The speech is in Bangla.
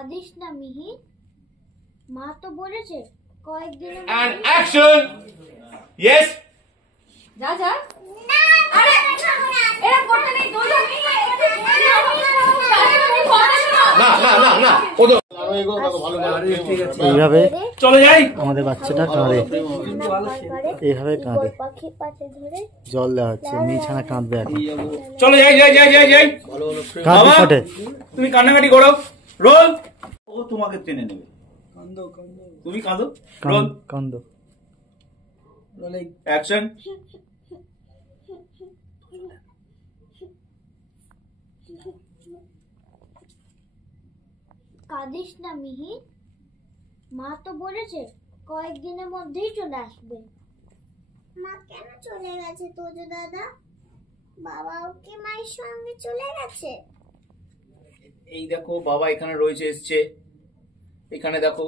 কাঁদিস না মিহি, মা তো বলেছে কয়েকদিনের And action! Yes! যা যা। আরে এরা করতে নেই, দৌড়া মিহি। না না না না, ও তো এইভাবে চলে যাই। আমাদের বাচ্চাটা কাঁদে, এইভাবে কাঁদে, পাখির পাশে ধরে জল দেওয়া হচ্ছে, মেয়েছানা কাঁদবে এখন, চলে যাই যাই যাই যাই যাই। কাঁদবে বাবা, ফোটে। তুমি কান্নাকাটি করো, রোল। ও তোমাকে টেনে নেবে। তুমি কাঁদো, রোল, কান্দ। অ্যাকশন। কাঁদিস না মিহি, মা তো বলেছে কয়েকদিনের মধ্যেই চলে আসবে। মা কেন চলে গেছে তোজো দাদা? বাবাও কি মায়ের সঙ্গে চলে গেছে? এই দেখো বাবা এখানে রয়েছে, এসছে, এখানে দেখো